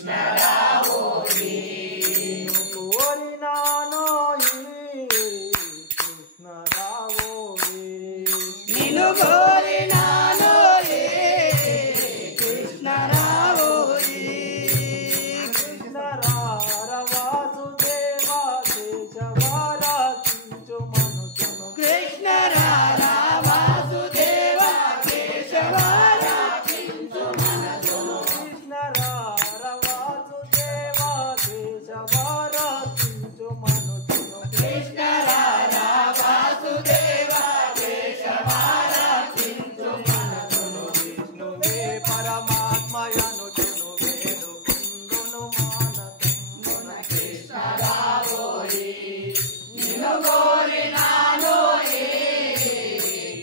కృష్ణ రావోయి కోరినానోయి కృష్ణ రావోయి నిన్ను కోరినానోయి కృష్ణ రావోయి కృష్ణ వాసుదేవా కేశవారాచించు మనుచును కృష్ణ వాసుదేవా కేశవారాచించు మనసును కృష్ణ వాసుదేవా కేశవారాచించు మనుచును కృష్ణ వాసుదేవా కేశవారాచించు మనసును విష్ణువే పరమాత్మయనుచును వేడు కుందును మానసమున కృష్ణ రావోయి నిన్ను కోరినానోయి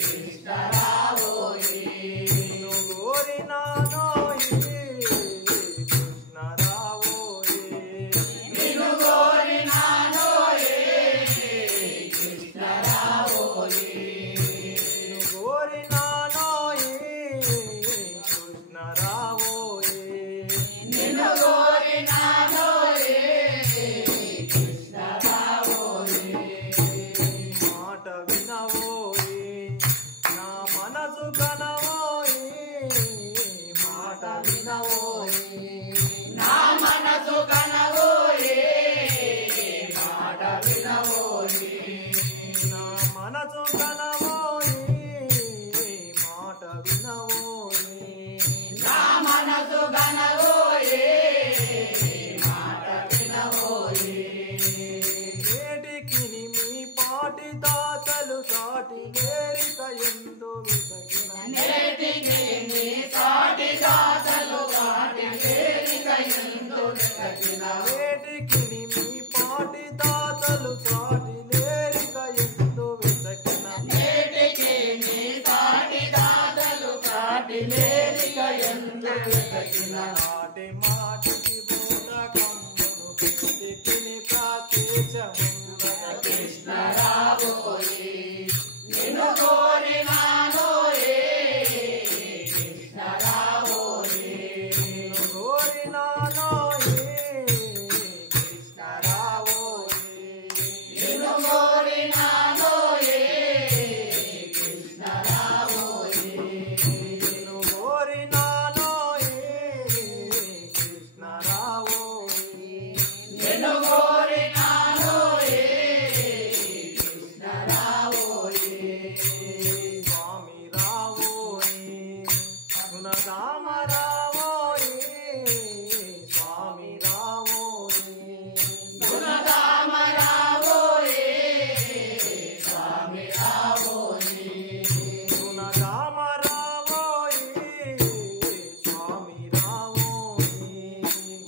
కృష్ణ రావోయి నిన్ను కోరినానోయి కృష్ణ రావోయి నిన్ను కోరినానోయి కృష్ణ రావోయి నిన్ను కోరినానోయి కృష్ణ రావోయి నిన్ను కోరినానోయి కృష్ణ రావోయి మాట వినవోయి నా మనసు కనవోయి మాట వినవోయి నా మనసు కనవోయి మాట వినవోయి నా మనసు కనవోయి మాట వినవోయి నా మనసు కనవోయి మాట వినవోయి నేటికి మీ పాటి తాతలు సాటి లేరిక ఎందు వెతకిన నేటికి మీ సాటి తాతలు సాటి లేరిక ఎందు వెతకిన నేటికి మీ పాటి తాతలు సాటి లేరిక ఎందు వెతకిన నేటికి మీ సాటి తాతలు సాటి లేరిక ఎందు వెతకిన నాటి మాటికి బోధకమ్మును వెతికిని ప్రాకేశముందన కృష్ణ రావోయి నిన్ను కోరినానోయి కృష్ణ రావోయి నిన్ను కోరినానోయి కృష్ణ రావోయి నిన్ను కోరినానోయి కృష్ణ రావోయి నిన్ను కోరినానోయి కృష్ణ రావోయి నిన్ను కోరినానోయి కృష్ణ రావోయి స్వామి రావోయి గుణధామ రావోయి స్వామి రావోయి గుణధామ రావోయి స్వామి రావోయి గుణధామ రావోయి స్వామి రావోయి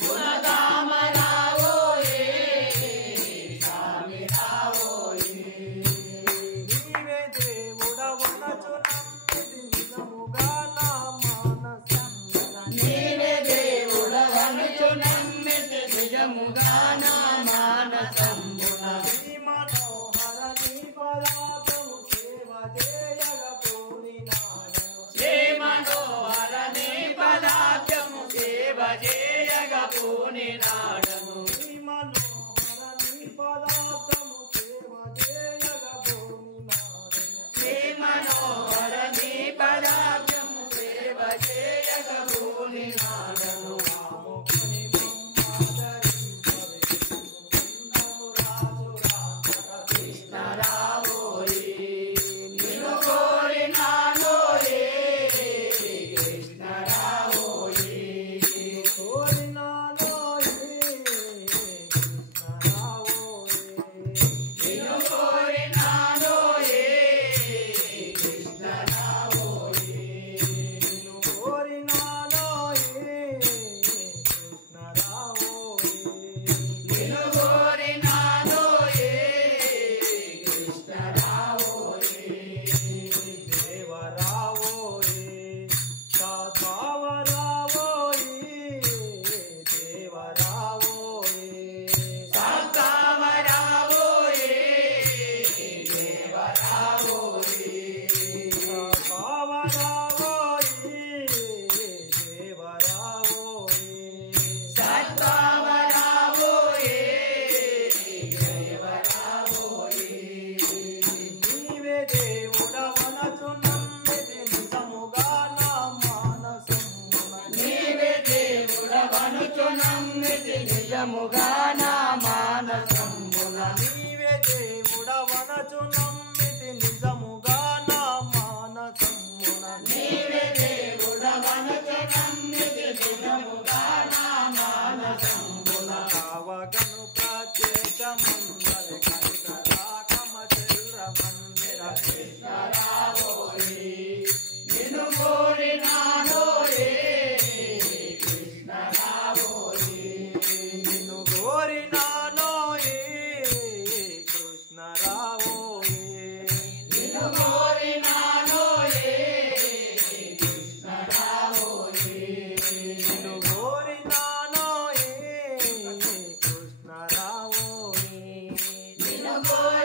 గుణధామ రావోయి స్వామి రావోయి నీవే దేవుడవనచు నమ్మితి నిజముగా నా మానసమున నీవే దేవుడవనచు నమ్మితి నిజముగా నా మానసమున శ్రీ మనోహర నీ పదార్థము సేవ చేయగ పూనినాడను శ్రీ మనోహర నీ పదార్థము సేవ చేయగ పూనినాడను శ్రీ మనోహర నీ పదార్థము సేవ చేయగ పూనినాడను శ్రీ మనోహర నీ పదార్థము సేవ చేయగ పూనినాడను రాముని కృష్ణ రావోయి నిన్ను కోరినానోయి కృష్ణ రావోయి కోరినానోయి కృష్ణ రావోయి నమ్మితి నిజముగా నా మానసంబున నీవే దేవుడవనచు నమ్మితి నిజముగా నా మానసంబున నీవే దేవుడవనచు నమ్మితి నిజముగా నా మానసంబున కావగను ప్రత్యేకముందరి కనికరాకమ చెల్ర మందిర కృష్ణరావోయి నిన్ను కోరినాడోయే కృష్ణరావోయి నిన్ను కోరినానోయే కృష్ణరావోయే నిన్ను కోరినాడోయే కృష్ణరావోయి నిన్ను కోరినానోయే కృష్ణరావోయే నిన్ను కోరినాడోయే